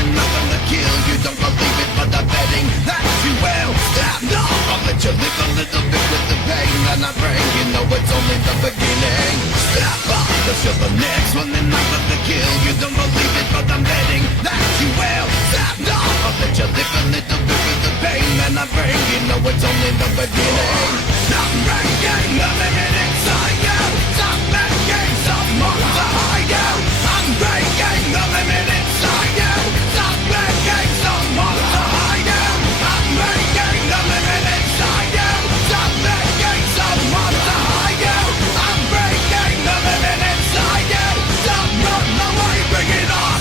and nothing to kill. You don't believe it, but I'm betting that you will. Stop, no, I'll let you live a little bit with the pain that I bring. You know it's only the beginning. Stop up, cause you're the next one and nothing to kill. You don't believe it, but I'm betting that you will. Stop, no, I'll let you live a little bit with the pain that I bring. You know it's only the beginning. Stop breaking the limit inside you. Stop making someone to hide you. I'm breaking the limit inside you. Stop making someone to hide you. I'm breaking the limit inside you. Stop making someone to hide you. I'm breaking the limit inside you. Stop running away, bring it on.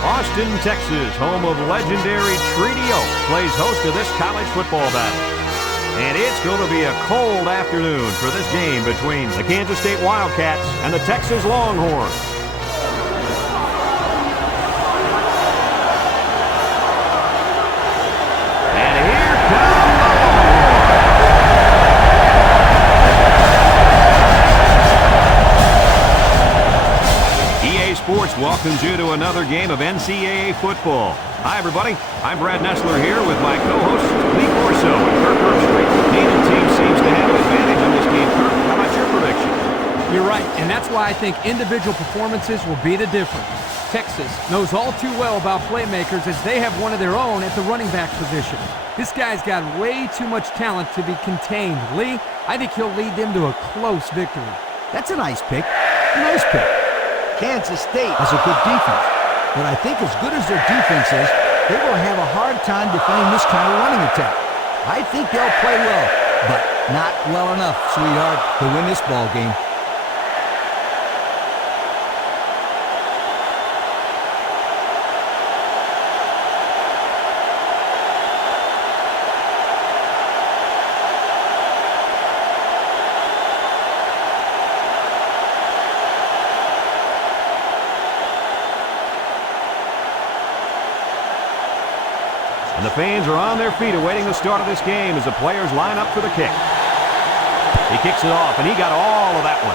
Austin, Texas, home of legendary Treaty Oak, plays host to this college football battle. And it's going to be a cold afternoon for this game between the Kansas State Wildcats and the Texas Longhorns. And here come the Longhorns. EA Sports welcomes you to another game of NCAA football. Hi, everybody. I'm Brad Nessler here with my co-hosts Lee Corso and Kirk Herbstreit. Neither team seems to have an advantage in this game. Kirk, how about your prediction? You're right, and that's why I think individual performances will be the difference. Texas knows all too well about playmakers as they have one of their own at the running back position. This guy's got way too much talent to be contained. Lee, I think he'll lead them to a close victory. That's a nice pick. Nice pick. Kansas State has a good defense, but I think as good as their defense is, they will have a hard time defending this kind of running attack. I think they'll play well, but not well enough, sweetheart, to win this ball game. And the fans are on their feet awaiting the start of this game as the players line up for the kick. He kicks it off, and he got all of that one.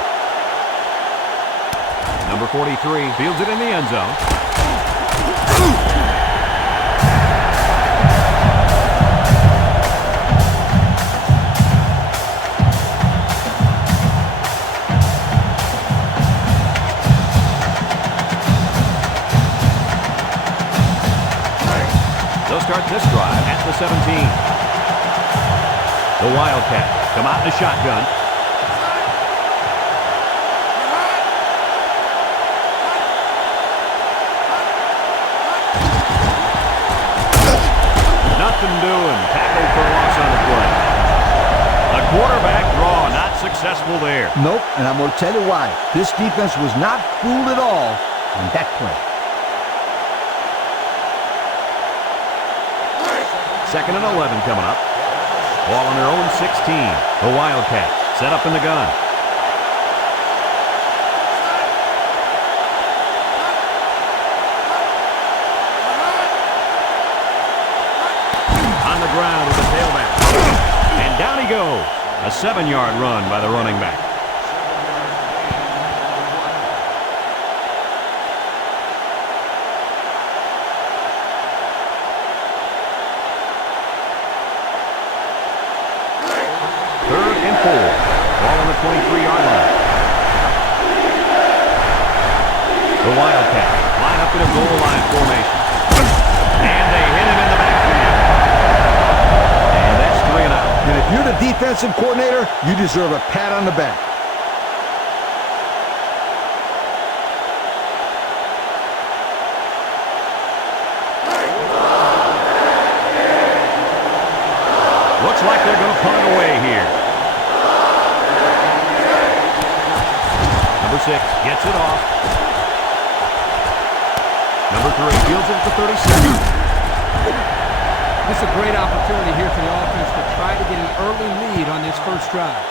Number 43 fields it in the end zone. Start this drive at the 17. The Wildcats come out in a shotgun. Nothing doing. Tackled for loss on the play. A quarterback draw, not successful there. Nope, and I'm going to tell you why. This defense was not fooled at all on that play. Second and 11 coming up. Ball on their own 16. The Wildcats set up in the gun. On the ground with the tailback. And down he goes. A 7-yard run by the running back. Third and 4. Ball on the 23-yard line. The Wildcats line up in a goal line formation. And they hit him in the backfield. And that's 3 and out. And if you're the defensive coordinator, you deserve a pat on the back. Looks like they're going to punt it away here. Number 6 gets it off. Number 3 fields it at the 37. This is a great opportunity here for the offense to try to get an early lead on this first drive.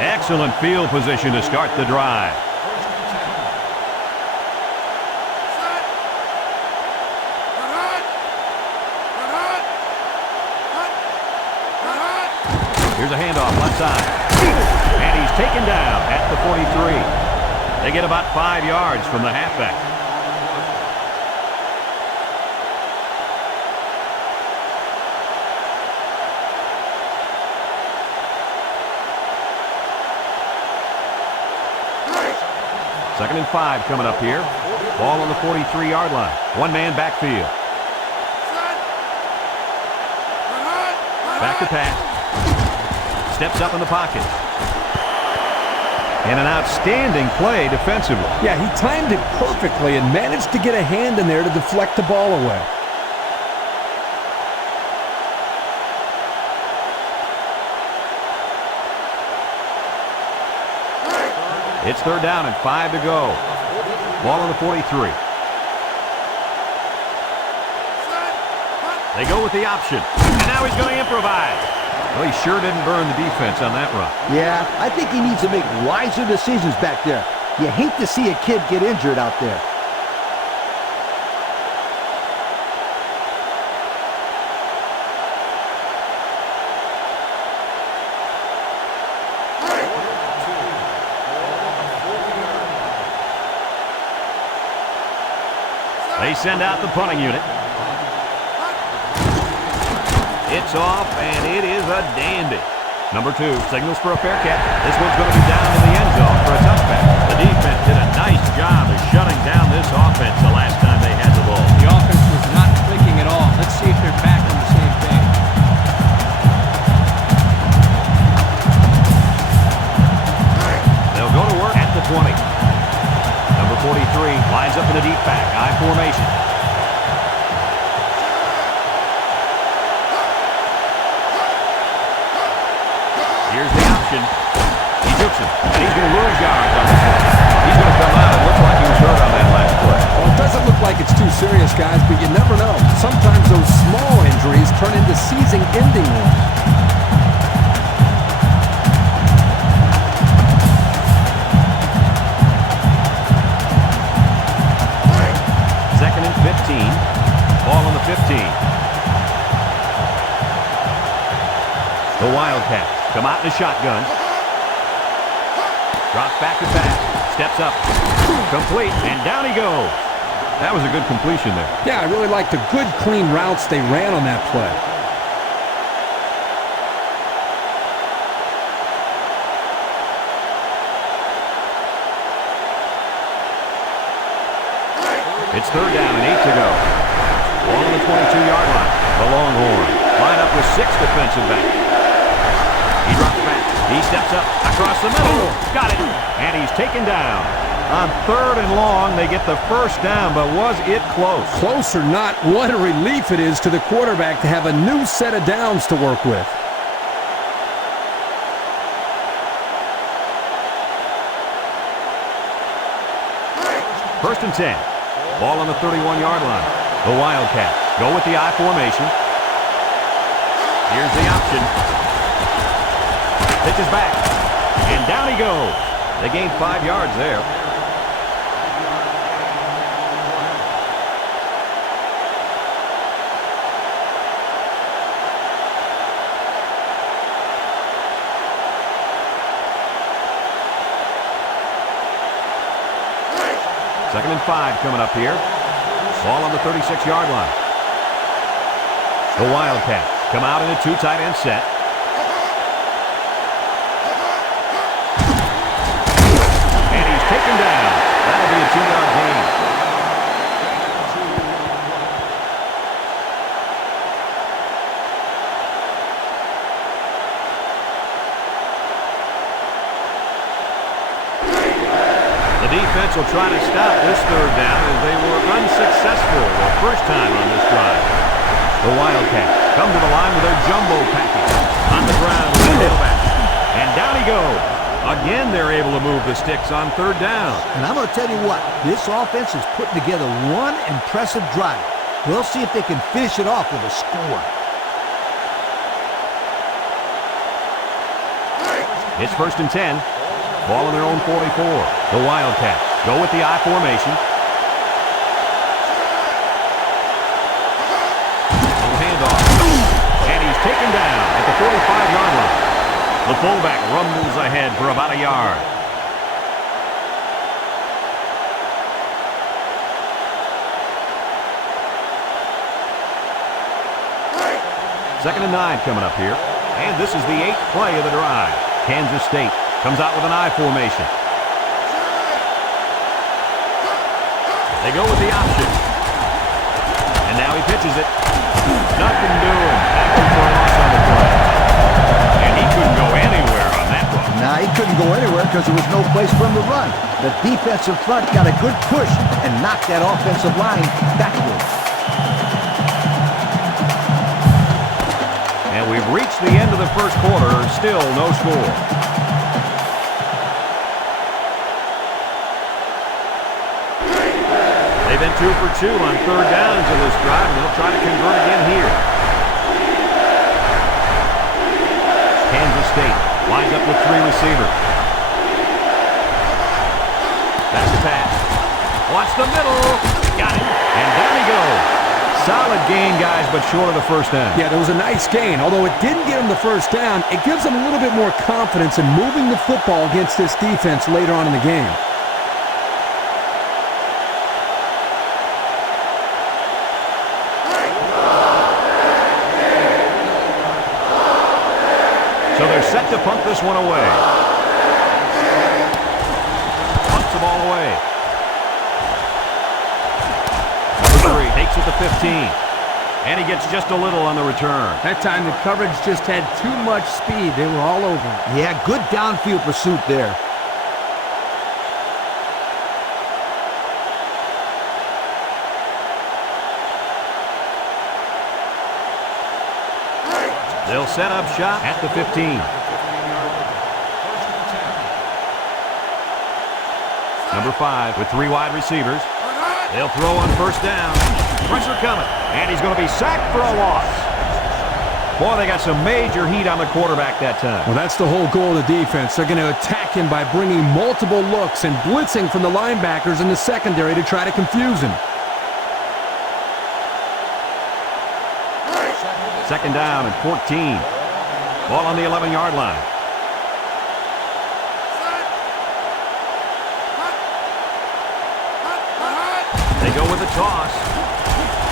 Excellent field position to start the drive. Here's a handoff left side. And he's taken down at the 43. They get about 5 yards from the halfback. Second and 5 coming up here. Ball on the 43-yard line. One-man backfield. Back to pass. Steps up in the pocket. And an outstanding play defensively. Yeah, he timed it perfectly and managed to get a hand in there to deflect the ball away. It's third down and 5 to go. Ball on the 43. They go with the option. And now he's going to improvise. Well, he sure didn't burn the defense on that run. Yeah, I think he needs to make wiser decisions back there. You hate to see a kid get injured out there. They send out the punting unit. It's off, and it is a dandy. Number 2 signals for a fair catch. This one's going to be down in the end zone for a touchback. The defense did a nice job of shutting down this offense the last time they had the ball. The offense was not clicking at all. Let's see if they're back on the same page. They'll go to work at the 20. Number 43 lines up in the deep back, I formation. Here's the option. He jukes him, and he's going to lose yards on this one. He's going to come out. It looks like he was hurt on that last play. Well, it doesn't look like it's too serious, guys, but you never know. Sometimes those small injuries turn into season-ending ones. Second and 15. Ball on the 15. The Wildcats come out in a shotgun. Drops back to pass. Steps up. Complete. And down he goes. That was a good completion there. Yeah, I really liked the good, clean routes they ran on that play. It's third down and 8 to go. Ball on the 22-yard line. The Longhorns line up with 6 defensive backs. He drops back. He steps up across the middle. Got it. And he's taken down. On third and long, they get the first down, but was it close? Close or not, what a relief it is to the quarterback to have a new set of downs to work with. First and 10. Ball on the 31-yard line. The Wildcats go with the I formation. Here's the option. Pitches back. And down he goes. They gained 5 yards there. Second and 5 coming up here. Ball on the 36-yard line. The Wildcats come out in a 2 tight end set. And he's taken down. That'll be a 2-yard gain. The defense will try to stop this third down as they were unsuccessful the first time on this drive. The Wildcats come to the line with their jumbo package. On the ground with the tailback. And down he goes. Again, they're able to move the sticks on third down. And I'm going to tell you what, this offense is putting together one impressive drive. We'll see if they can finish it off with a score. It's 1st and 10. Ball on their own 44. The Wildcats go with the I formation. Little handoff. And he's taken down at the 45-yard line. The fullback rumbles ahead for about a yard. Second and 9 coming up here. And this is the 8th play of the drive. Kansas State comes out with an I formation. They go with the option. And now he pitches it. Nothing doing. Tackling for a loss on the play. And he couldn't go anywhere on that one. Nah, he couldn't go anywhere because there was no place for him to run. The defensive front got a good push and knocked that offensive line backwards. And we've reached the end of the first quarter. Still no score. They've been 2 for 2 on third downs in this drive, and they'll try to convert again here. Kansas State lines up with 3 receivers. That's the pass. Watch the middle. Got it. And down he goes. Solid gain, guys, but short of the first down. Yeah, that was a nice gain. Although it didn't get him the first down, it gives him a little bit more confidence in moving the football against this defense later on in the game. So they're set to punt this one away. Punts the ball away. Number 3 takes it to 15. And he gets just a little on the return. That time the coverage just had too much speed. They were all over him. Yeah, good downfield pursuit there. They'll set up shop at the 15. Number 5 with 3 wide receivers. They'll throw on first down. Pressure coming. And he's going to be sacked for a loss. Boy, they got some major heat on the quarterback that time. Well, that's the whole goal of the defense. They're going to attack him by bringing multiple looks and blitzing from the linebackers in the secondary to try to confuse him. Second down and 14. Ball on the 11-yard line. They go with the toss.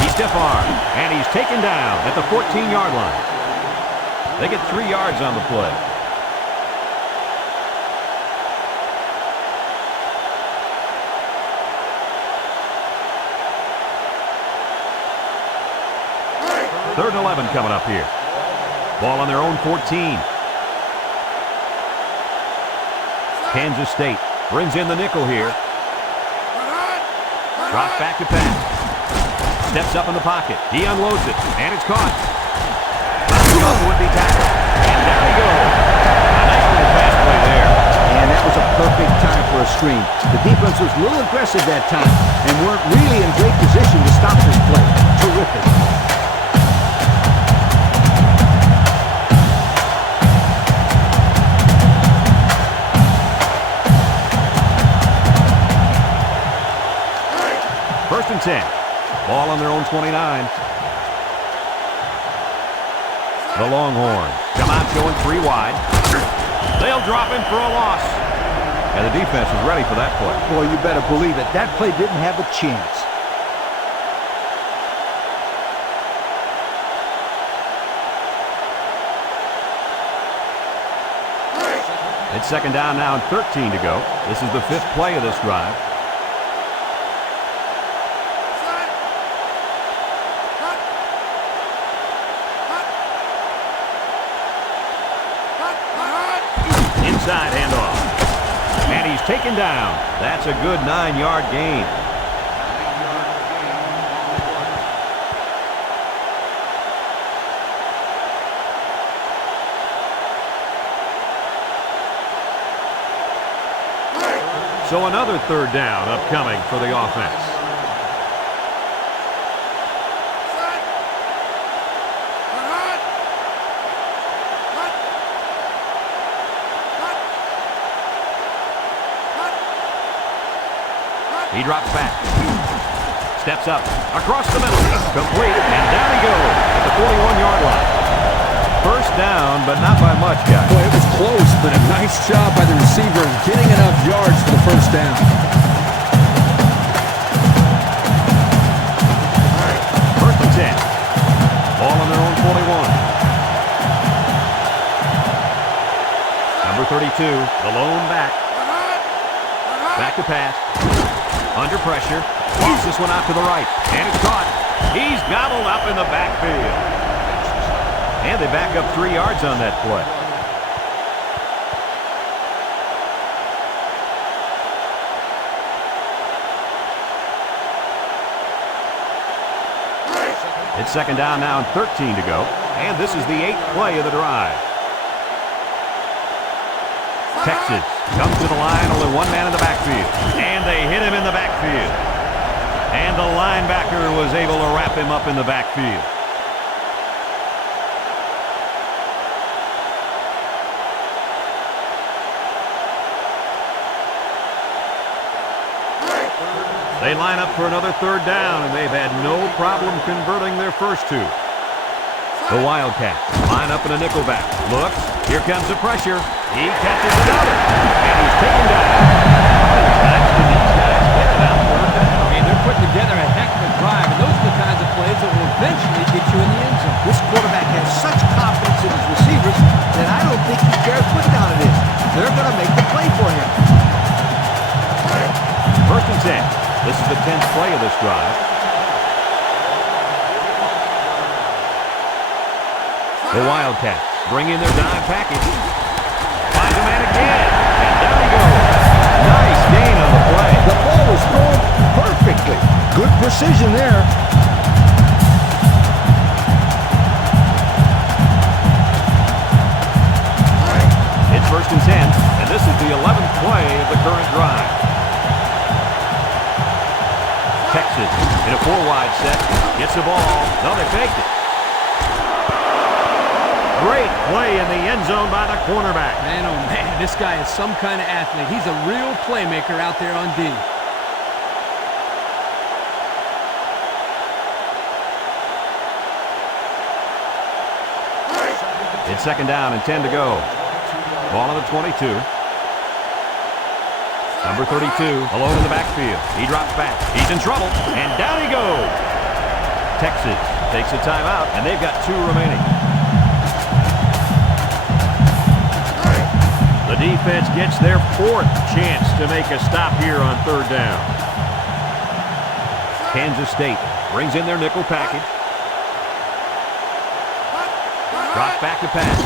He's stiff-armed, and he's taken down at the 14-yard line. They get 3 yards on the play. Third and 11 coming up here. Ball on their own 14. Kansas State brings in the nickel here. Drop back to pass. Steps up in the pocket. He unloads it, and it's caught. Bounces off the would-be tackle. And down he goes. A nice little pass play there. And that was a perfect time for a screen. The defense was a little aggressive that time and weren't really in great position to stop this play. Terrific. First and 10. Ball on their own 29. The Longhorns come out showing 3 wide. They'll drop him for a loss. And the defense is ready for that play. Boy, you better believe it. That play didn't have a chance. It's second down now and 13 to go. This is the 5th play of this drive. Inside handoff. And he's taken down. That's a good 9-yard gain. So another third down upcoming for the offense. He drops back. Steps up. Across the middle. Complete. And down he goes at the 41-yard line. First down, but not by much, guys. Boy, it was close, but a nice job by the receiver getting enough yards for the first down. First and 10. Ball on their own 41. Number 32, the lone back. Back to pass. Under pressure. Walks this one out to the right. And it's caught. He's gobbled up in the backfield. And they back up 3 yards on that play. It's second down now and 13 to go. And this is the 8th play of the drive. Texas comes to the line, only one man in the backfield. And they hit him in the backfield. And the linebacker was able to wrap him up in the backfield. They line up for another third down, and they've had no problem converting their first 2. The Wildcats line up in a nickelback. Looks. Here comes the pressure. He catches another. And he's taken down. How many times can these guys get it out third down? I mean, they're putting together a heck of a drive, and those are the kinds of plays that will eventually get you in the end zone. This quarterback has such confidence in his receivers that I don't think he cares what down it is. They're going to make the play for him. First and 10. This is the 10th play of this drive. The Wildcats bring in their dime package. Finds a man again. And down he goes. Nice gain on the play. The ball was thrown perfectly. Good precision there. It's first and 10. And this is the 11th play of the current drive. Texas in a 4-wide set. Gets the ball. No, they faked it. Great play in the end zone by the cornerback. Man, oh man, this guy is some kind of athlete. He's a real playmaker out there on D. It's second down and 10 to go. Ball on the 22. Number 32, alone in the backfield. He drops back. He's in trouble, and down he goes. Texas takes a timeout, and they've got 2 remaining. The defense gets their 4th chance to make a stop here on third down. Kansas State brings in their nickel package. Drops back to pass.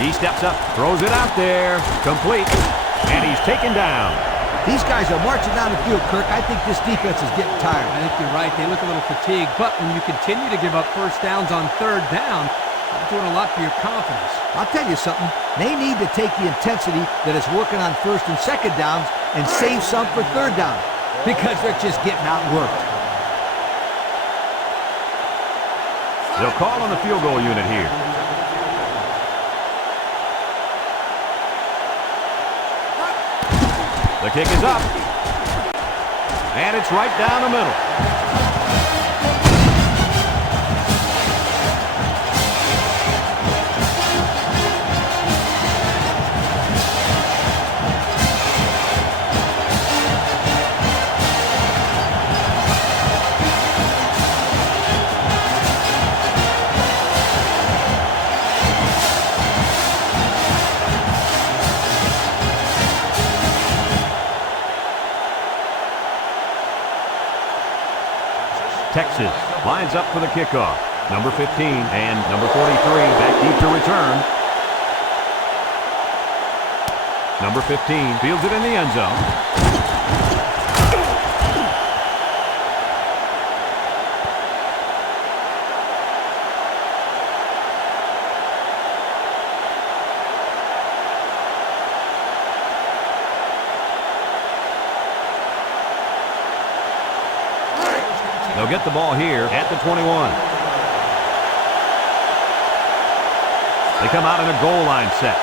He steps up, throws it out there. Complete. And he's taken down. These guys are marching down the field, Kirk. I think this defense is getting tired. I think you're right. They look a little fatigued. But when you continue to give up first downs on third down, you're doing a lot for your confidence. I'll tell you something. They need to take the intensity that is working on first and second downs and save some for third down because they're just getting outworked. They'll call on the field goal unit here. The kick is up. And it's right down the middle. Texas lines up for the kickoff. Number 15 and number 43 back deep to return. Number 15 fields it in the end zone. They'll get the ball here at the 21. They come out in a goal line set.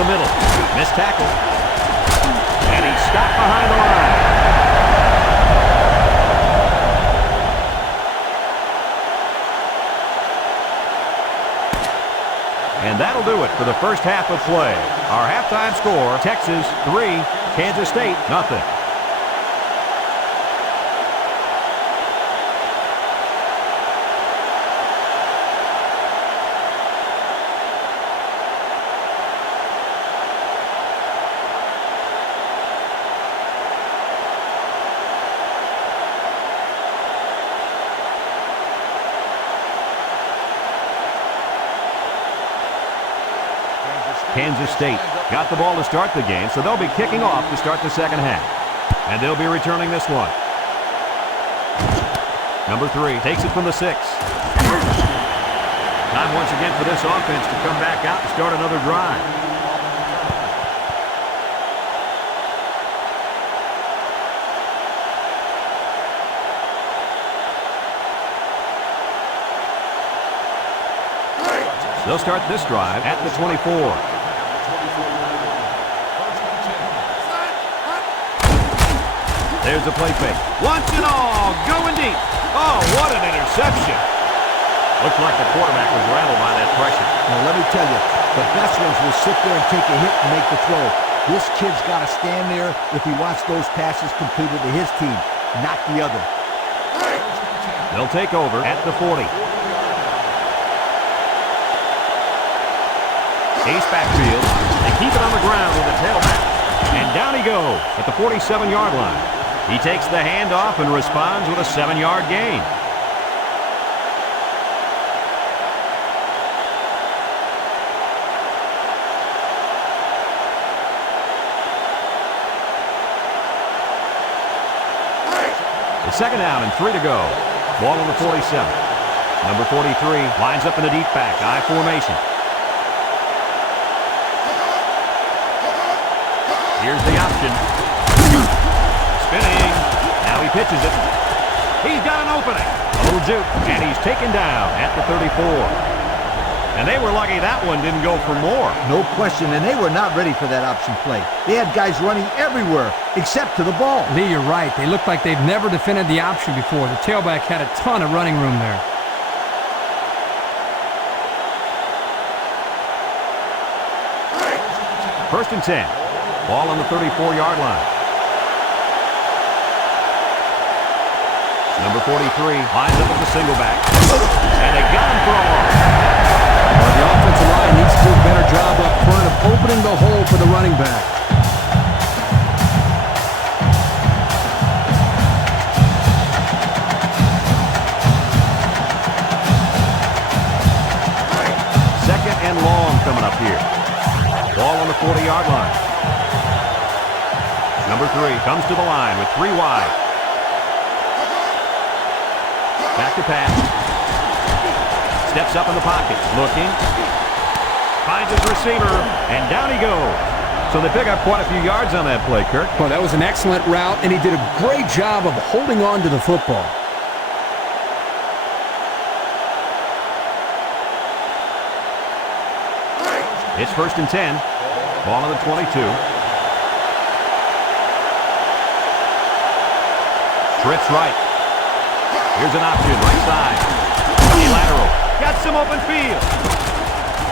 the middle. Missed tackle. And he's stopped behind the line. And that'll do it for the first half of play. Our halftime score, Texas 3, Kansas State 0. Kansas State got the ball to start the game, so they'll be kicking off to start the second half. And they'll be returning this one. Number 3 takes it from the 6. Time once again for this offense to come back out and start another drive. They'll start this drive at the 24. There's a play fake. Once and all, going deep. Oh, what an interception. Looks like the quarterback was rattled by that pressure. Well, let me tell you, the best ones will sit there and take a hit and make the throw. This kid's got to stand there if he wants those passes completed to his team, not the other. They'll take over at the 40. Ace backfield. They keep it on the ground with a tailback. And down he goes at the 47-yard line. He takes the handoff and responds with a 7-yard gain. It's second down and 3 to go. Ball on the 47. Number 43 lines up in the deep back. I formation. Here's the option. Spinning. Now he pitches it. He's got an opening. A little juke, and he's taken down at the 34. And they were lucky that one didn't go for more. No question, and they were not ready for that option play. They had guys running everywhere except to the ball. Lee, you're right. They look like they've never defended the option before. The tailback had a ton of running room there. First and 10. Ball on the 34-yard line. Number 43 lines up as a single back. And they got him for a loss. Well, the offensive line needs to do a better job up front of opening the hole for the running back. Second and long coming up here. Ball on the 40-yard line. Number 3 comes to the line with 3 wide. Back to pass. Steps up in the pocket. Looking. Finds his receiver. And down he goes. So they pick up quite a few yards on that play, Kirk. Well, that was an excellent route, and he did a great job of holding on to the football. It's first and 10. Ball on the 22. Trips right. Here's an option, right side. Lateral. Got some open field.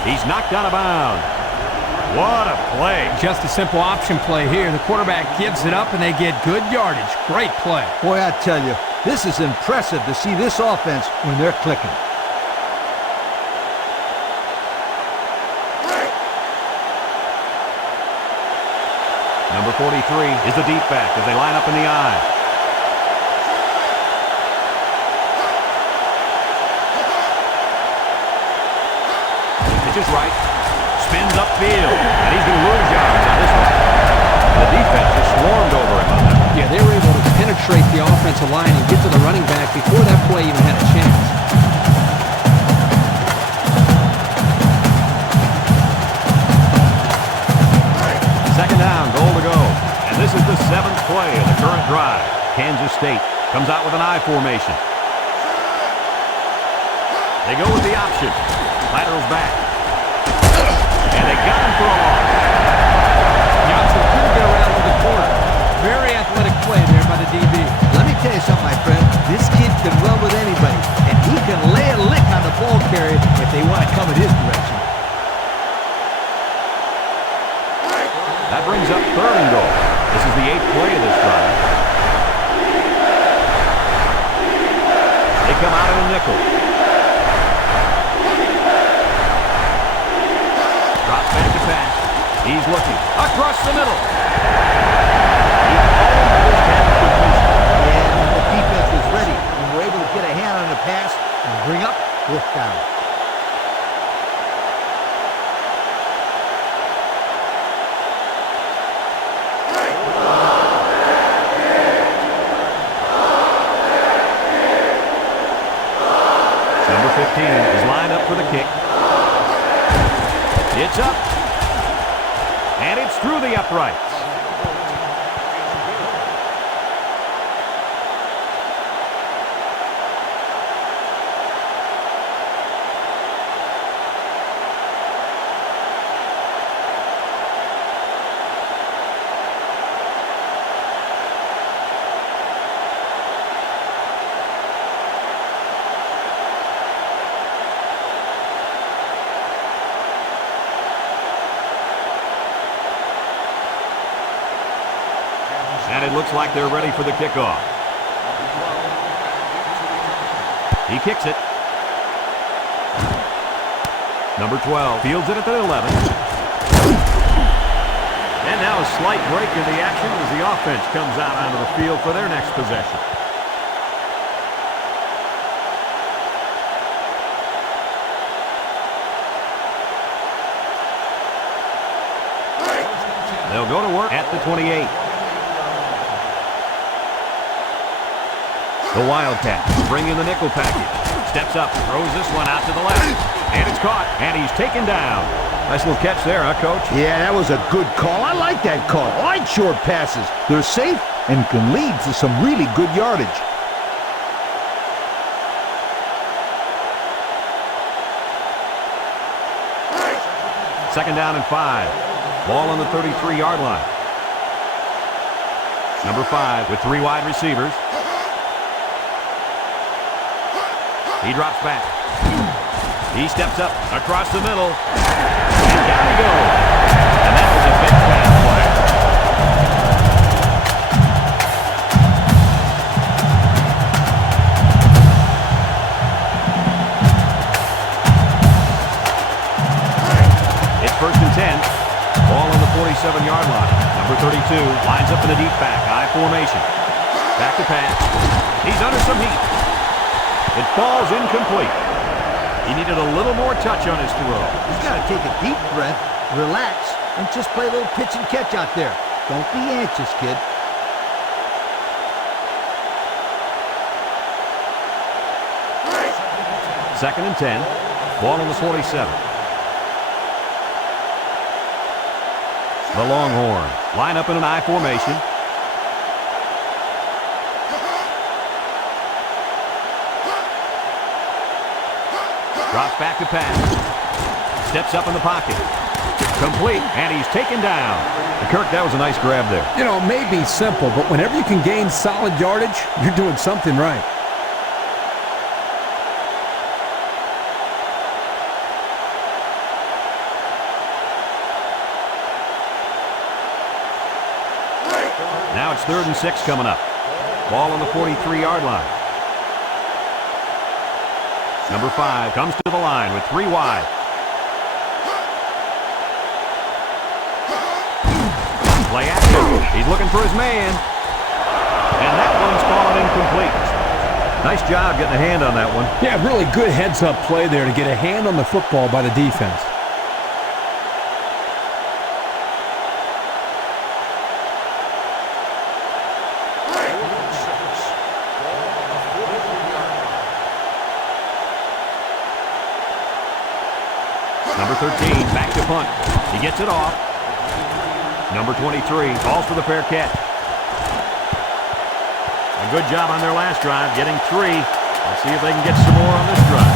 He's knocked out of bounds. What a play. Just a simple option play here. The quarterback gives it up, and they get good yardage. Great play. Boy, I tell you, this is impressive to see this offense when they're clicking. Number 43 is the deep back as they line up in the I. Pitches right. Spins upfield. And he's going to lose yards on this one. The defense just swarmed over him on that one. Yeah, they were able to penetrate the offensive line and get to the running back before that play even had a chance. Second down, goal to go. And this is the 7th play of the current drive. Kansas State comes out with an I formation. They go with the option. Laterals back. And they got him for a loss. That brings up 3rd and goal. This is the 8th play of this drive. They come out in a nickel. Drops back to pass. He's looking. Across the middle. And the defense was ready and were able to get a hand on the pass and bring up 4th down. Number 15 is lined up for the kick. It's up. And it's through the uprights. And it looks like they're ready for the kickoff. He kicks it. Number 12 fields it at the 11. And now a slight break in the action as the offense comes out onto the field for their next possession. They'll go to work at the 28. The Wildcats bring in the nickel package. Steps up, throws this one out to the left. And it's caught, and he's taken down. Nice little catch there, huh, Coach? Yeah, that was a good call. I like that call. I like short passes. They're safe and can lead to some really good yardage. Second down and 5. Ball on the 33-yard line. Number 5 with 3 wide receivers. He drops back. He steps up across the middle. And down he goes. And that was a big pass play. It's 1st and 10. Ball on the 47-yard line. Number 32 lines up in the deep back. I formation. Back to pass. He's under some heat. It falls incomplete. He needed a little more touch on his throw. He's got to take a deep breath, relax, and just play a little pitch and catch out there. Don't be anxious, kid. Second and 10. Ball on the 47. The Longhorns line up in an I formation. Drops back to pass. Steps up in the pocket. Complete, and he's taken down. And Kirk, that was a nice grab there. You know, it may be simple, but whenever you can gain solid yardage, you're doing something right. Now it's 3rd and 6 coming up. Ball on the 43-yard line. Number 5 comes to the line with 3 wide. Play action. He's looking for his man. And that one's fallen incomplete. Nice job getting a hand on that one. Yeah, really good heads-up play there to get a hand on the football by the defense. Number 13, back to punt. He gets it off. Number 23 calls for the fair catch. A good job on their last drive, getting 3. Let's see if they can get some more on this drive.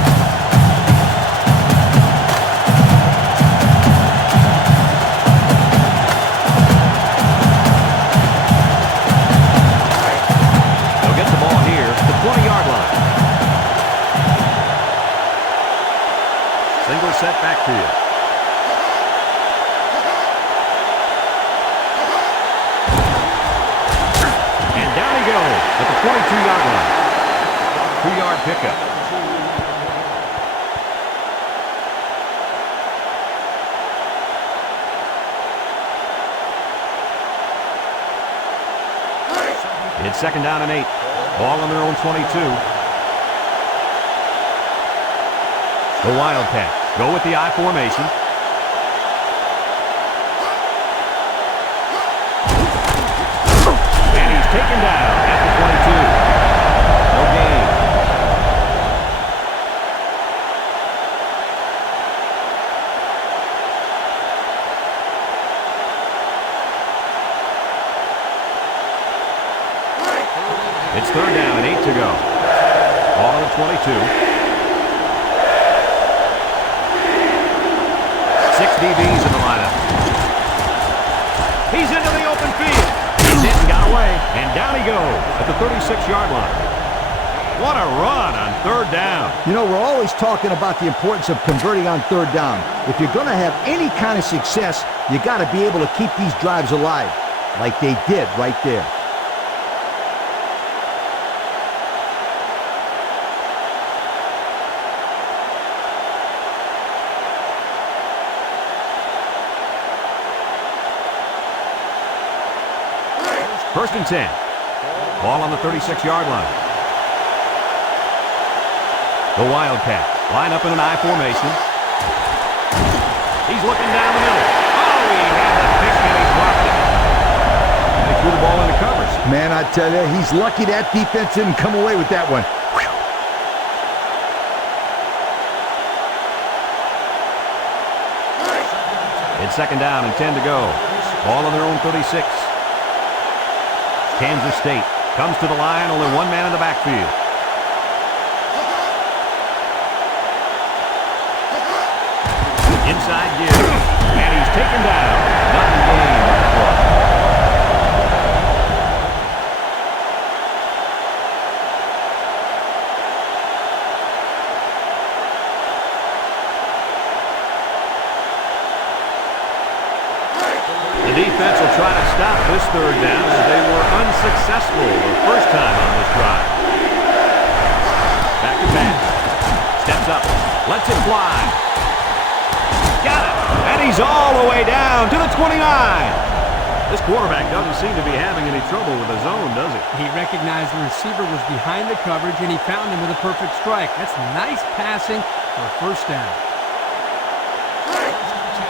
They'll get the ball here at the 20-yard line. Single set back to you. 2-yard line. 2-yard pickup. It's 2nd down and 8. Ball on their own 22. The Wildcats go with the I formation. And he's taken down at the 22. No gain. It's 3rd down and 8 to go. Ball on the 22. 6 DBs in the lineup. He's into the open field. He's hit and got away. And down he goes at the 36-yard line. What a run on 3rd down. You know, we're always talking about the importance of converting on 3rd down. If you're going to have any kind of success, you got to be able to keep these drives alive, like they did right there. First and 10. Ball on the 36-yard line. The Wildcats line up in an I formation. He's looking down the middle. Oh, he had the pick and he dropped it. And they threw the ball into coverage. Man, I tell you, he's lucky that defense didn't come away with that one. It's 2nd down and 10 to go. Ball on their own 36. Kansas State comes to the line, only one man in the backfield. Inside give, and he's taken down. Nothing gained on the play. The defense will try to stop this 3rd down as they were unsuccessful the first time on this drive. Back to pass. Steps up. Lets it fly. Got it. And he's all the way down to the 29. This quarterback doesn't seem to be having any trouble with the zone, does he? He recognized the receiver was behind the coverage, and he found him with a perfect strike. That's nice passing for a 1st down.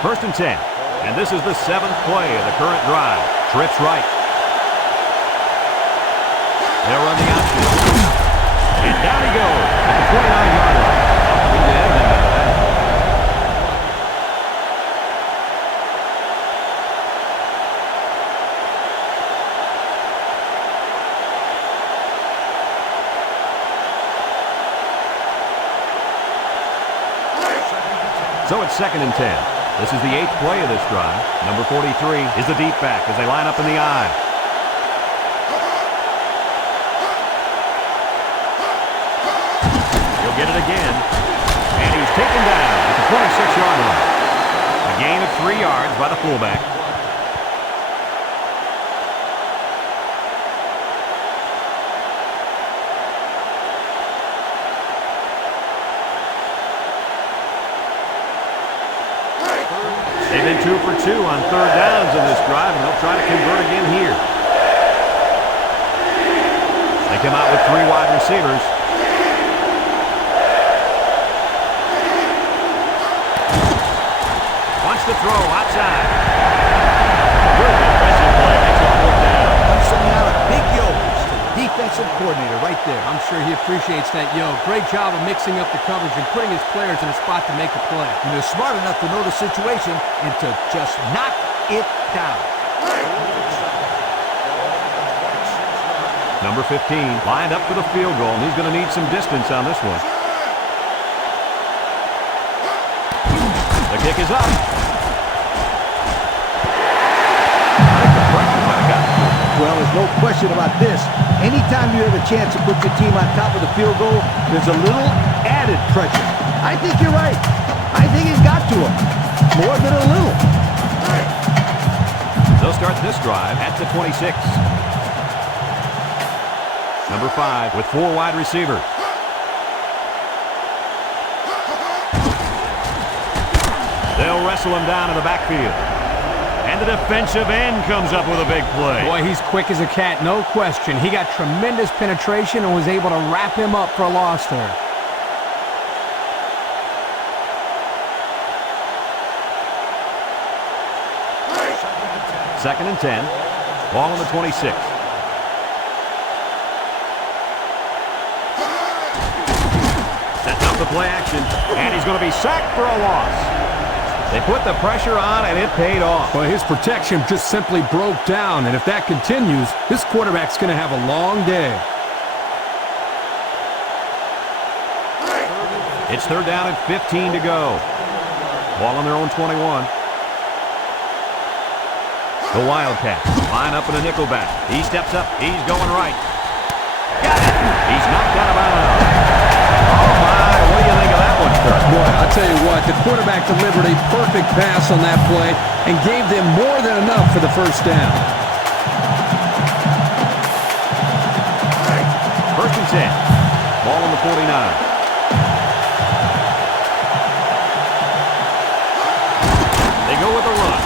1st and 10. And this is the 7th play of the current drive. Trips right. They'll run the option. And down he goes at the 29-yard line. Good to have him out of that. So it's 2nd and 10. This is the 8th play of this drive. Number 43 is the deep back as they line up in the I. He'll get it again. And he's taken down at the 26-yard line. A gain of 3 yards by the fullback. They've been 2 for 2 on 3rd downs in this drive, and they'll try to convert again here. They come out with 3 wide receivers. Wants to throw outside. Good defensive play. Makes it 4th down. I'm sending out a big yo to the defensive coordinator right there. I'm sure he appreciates that yo. Great job of mixing up the coverage and putting his players in a spot to make a play. And they're smart enough to know the situation and to just knock it down. Number 15 lined up for the field goal, and he's going to need some distance on this one. The kick is up. Well, there's no question about this. Anytime you have a chance to put your team on top of the field goal, there's a little added pressure. I think you're right. I think it got to him. More than a little. They'll start this drive at the 26. Number 5 with 4 wide receivers. They'll wrestle him down in the backfield. And the defensive end comes up with a big play. Boy, he's quick as a cat, no question. He got tremendous penetration and was able to wrap him up for a loss there. Second and 10. Ball on the 26. Setting up the play action. And he's going to be sacked for a loss. They put the pressure on, and it paid off. Well, his protection just simply broke down, and if that continues, this quarterback's going to have a long day. It's third down and 15 to go. Ball on their own 21. The Wildcats line up in a nickelback. He steps up. He's going right. Got it. He's knocked out of bounds. Oh, my. What do you think of that one, Kirk? Boy, I'll tell you what, the quarterback delivered a perfect pass on that play and gave them more than enough for the first down. First and 10. Ball on the 49. They go with a run.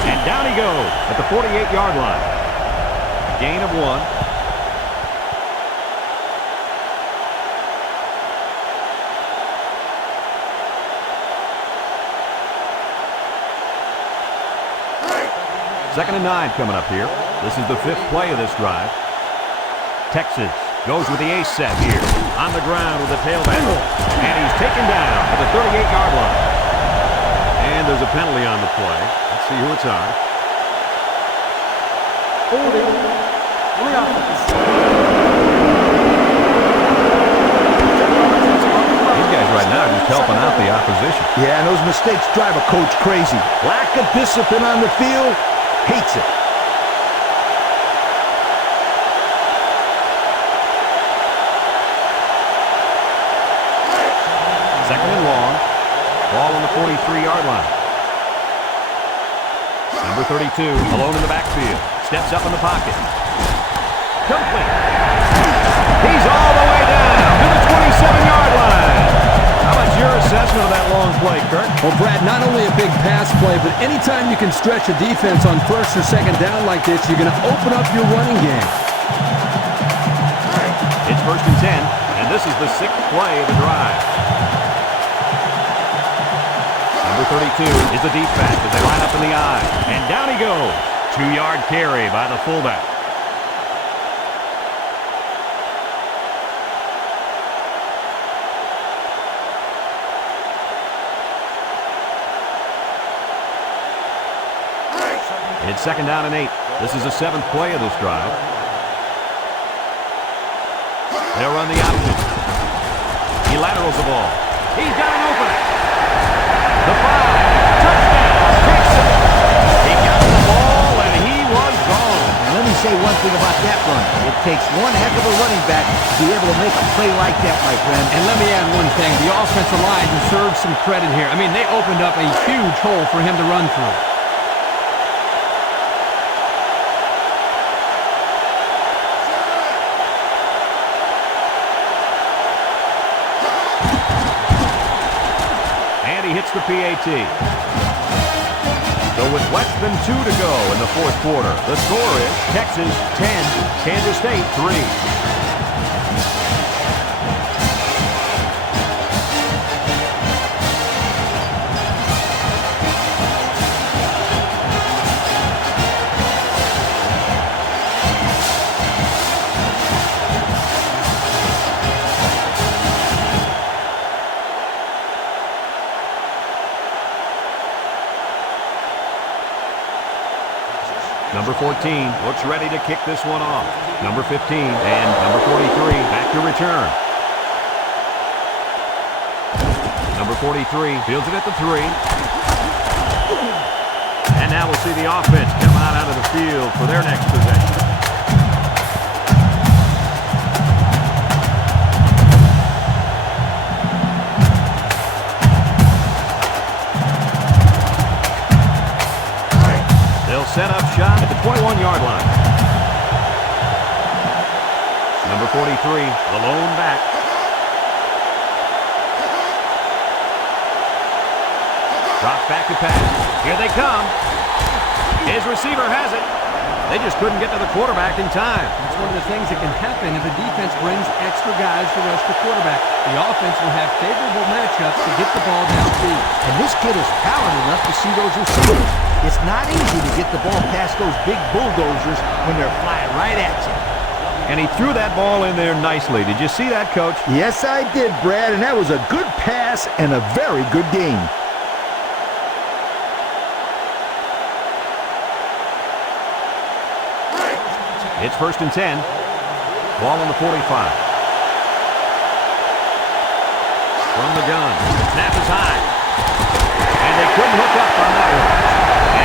And down he goes at the 48-yard line. A gain of 1. Second and 9 coming up here. This is the 5th play of this drive. Texas goes with the ace set here. On the ground with the tailback. And he's taken down at the 38-yard line. And there's a penalty on the play. Let's see who it's on. These guys right now are just helping out the opposition. Yeah, and those mistakes drive a coach crazy. Lack of discipline on the field. Hates it. Second and long. Ball on the 43-yard line. Number 32, alone in the backfield. Steps up in the pocket. Complete. He's all the way down to the 27-yard line. How about your assessment of that long play, Kirk? Well, Brad, not only a big pass play, but anytime you can stretch a defense on first or second down like this, you're going to open up your running game. It's first and 10, and this is the 6th play of the drive. Number 32 is the deep back as they line up in the I. And down he goes. 2-yard carry by the fullback. It's second down and 8. This is the 7th play of this drive. They'll run the option. He laterals the ball. He's got an opening. The 5. Touchdown. Takes it. He got the ball, and he was gone. And let me say one thing about that run. It takes one heck of a running back to be able to make a play like that, my friend. And let me add one thing. The offensive line deserves some credit here. I mean, they opened up a huge hole for him to run through. He hits the PAT. So with less than 2 to go in the 4th quarter, the score is Texas 10, Kansas State 3. Number 14 looks ready to kick this one off. Number 15 and number 43 back to return. Number 43 fields it at the 3. And now we'll see the offense come out of the field for their next possession. Set up shot at the 21-yard line. Number 43, the lone back. Drops back to pass. Here they come. His receiver has it. They just couldn't get to the quarterback in time. That's one of the things that can happen if the defense brings extra guys to rush the quarterback. The offense will have favorable matchups to get the ball downfield. And this kid is talented enough to see those receivers. It's not easy to get the ball past those big bulldozers when they're flying right at you. And he threw that ball in there nicely. Did you see that, Coach? Yes, I did, Brad, and that was a good pass and a very good game. It's 1st and 10. Ball on the 45. From the gun. Snap is high. And they couldn't hook up on that one.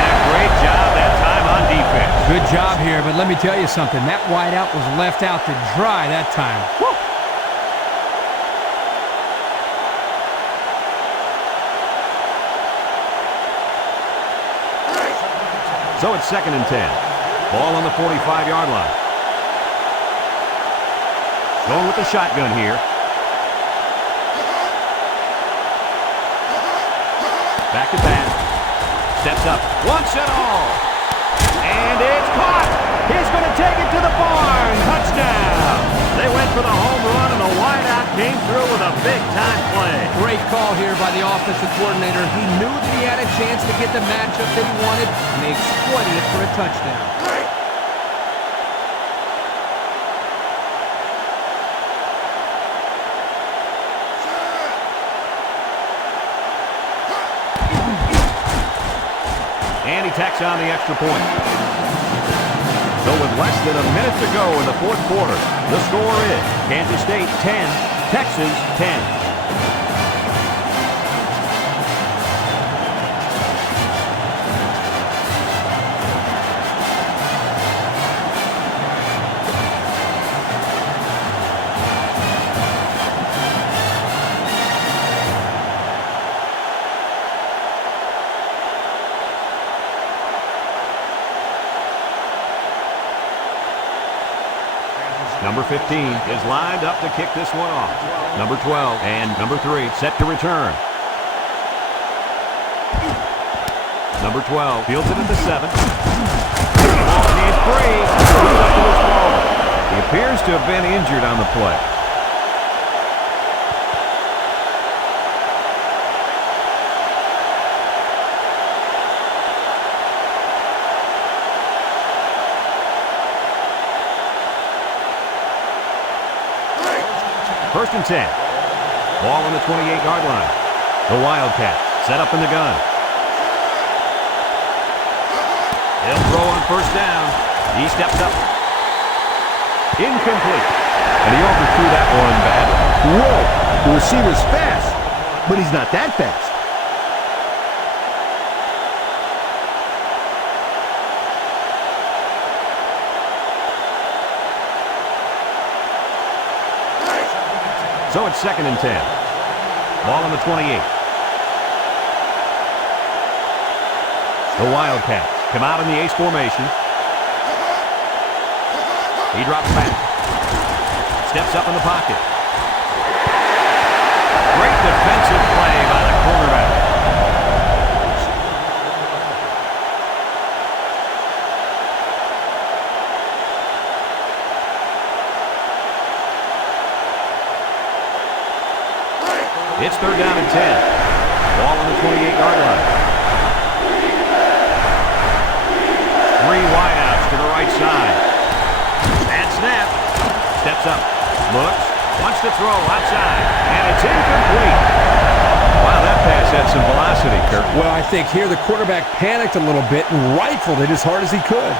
And a great job that time on defense. Good job here, but let me tell you something. That wideout was left out to dry that time. Woo! So it's 2nd and 10. Ball on the 45-yard line. Going with the shotgun here. Back to pass. Steps up. Wants it all. And it's caught. He's going to take it to the barn. Touchdown. They went for the home run, and the wideout came through with a big-time play. Great call here by the offensive coordinator. He knew that he had a chance to get the matchup that he wanted, and they exploited it for a touchdown. And he tacks on the extra point. So with less than a minute to go in the 4th quarter, the score is Kansas State 10, Texas 10. Number 15 is lined up to kick this one off. Number 12 and number 3 set to return. Number 12 fields it at the 7. Ball is free. He appears to have been injured on the play. First and 10. Ball on the 28-yard line. The Wildcats set up in the gun. He'll throw on 1st down. He steps up. Incomplete. And he overthrew that one badly. Whoa! The receiver's fast, but he's not that fast. So it's 2nd and 10. Ball on the 28. The Wildcats come out in the ace formation. He drops back. Steps up in the pocket. Great defensive play by the cornerback. It's 3rd down and 10. Ball on the 28-yard line. 3 wideouts to the right side. And snap. Steps up. Looks. Wants to throw outside. And it's incomplete. Wow, that pass had some velocity, Kirk. Well, I think here the quarterback panicked a little bit and rifled it as hard as he could.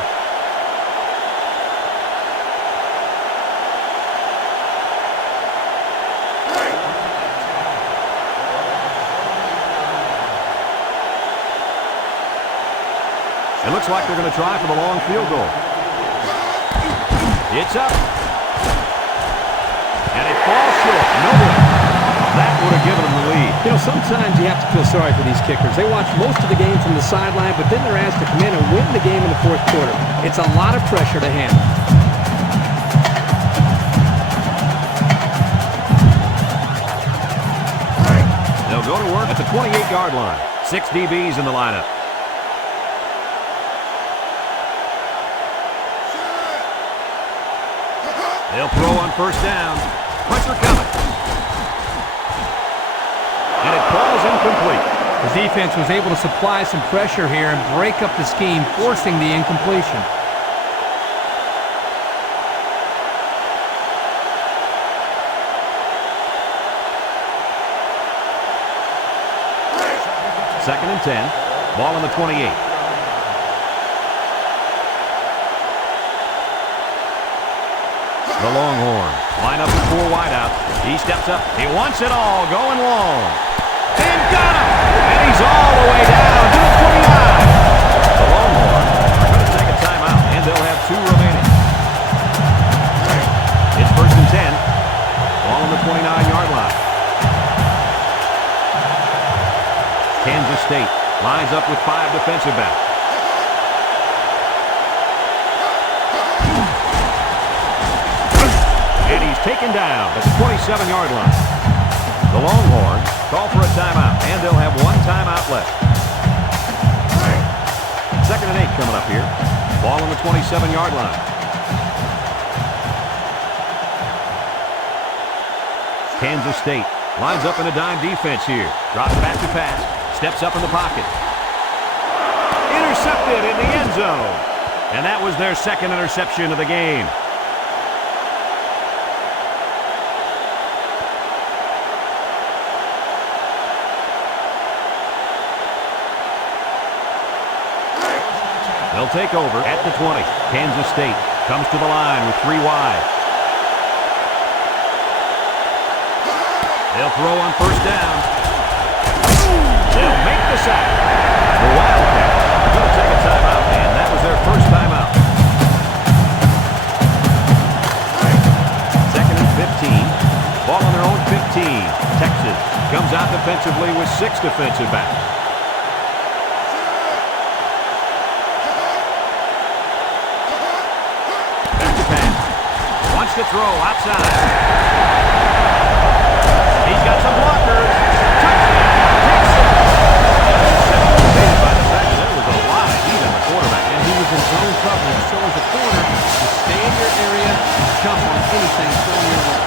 It looks like they're going to try for the long field goal. It's up. And it falls short. No good. That would have given them the lead. You know, sometimes you have to feel sorry for these kickers. They watch most of the game from the sideline, but then they're asked to come in and win the game in the 4th quarter. It's a lot of pressure to handle. go to work at the 28-yard line. 6 DBs in the lineup. They'll throw on first down. Pressure coming. And it falls incomplete. The defense was able to supply some pressure here and break up the scheme, forcing the incompletion. Second and 10. Ball on the 28. The Longhorns line up with 4 wideouts. He steps up. He wants it all. Going long. And got him! And he's all the way down to the 29. The Longhorns are going to take a timeout, and they'll have 2 remaining. It's first and 10. Ball on the 29-yard line. Kansas State lines up with 5 defensive backs. And he's taken down at the 27-yard line. The Longhorns call for a timeout, and they'll have 1 timeout left. Second and 8 coming up here. Ball on the 27-yard line. Kansas State lines up in a dime defense here. Drops back to pass. Steps up in the pocket. Intercepted in the end zone. And that was their second interception of the game. They'll take over at the 20. Kansas State comes to the line with 3 wide. They'll throw on first down. They'll make the sack. The Wildcats are going to take a timeout, and that was their first timeout. Second and 15. Ball on their own 15. Texas comes out defensively with 6 defensive backs. Back to pass. Wants to throw outside. He's got some blockers. Touchdown, Texas. By the fact that there was a lot of heat on the quarterback, and he was in zone coverage. So as a corner, you stay in your area and jump on anything thrown your way.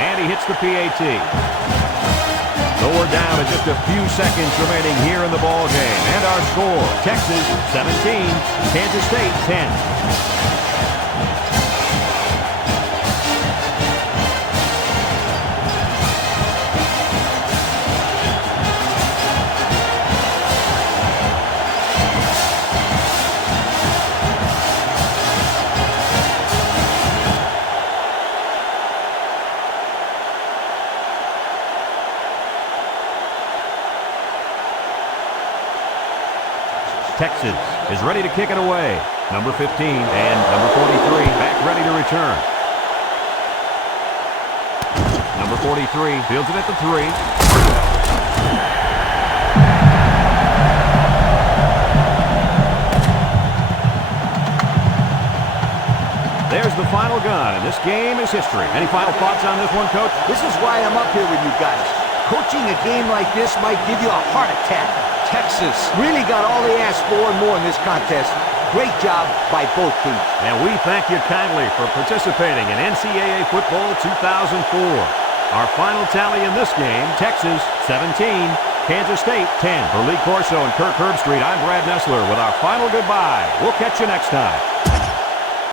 And he hits the PAT. So we're down to just a few seconds remaining here in the ball game. And our score, Texas 17, Kansas State 10. Texas is ready to kick it away. Number 15 and number 43 back ready to return. Number 43 fields it at the 3. There's the final gun, and this game is history. Any final thoughts on this one, Coach? This is why I'm up here with you guys. Coaching a game like this might give you a heart attack. Texas really got all they asked for and more in this contest. Great job by both teams. And we thank you kindly for participating in NCAA Football 2004. Our final tally in this game, Texas 17, Kansas State 10. For Lee Corso and Kirk Herbstreit, I'm Brad Nessler with our final goodbye. We'll catch you next time.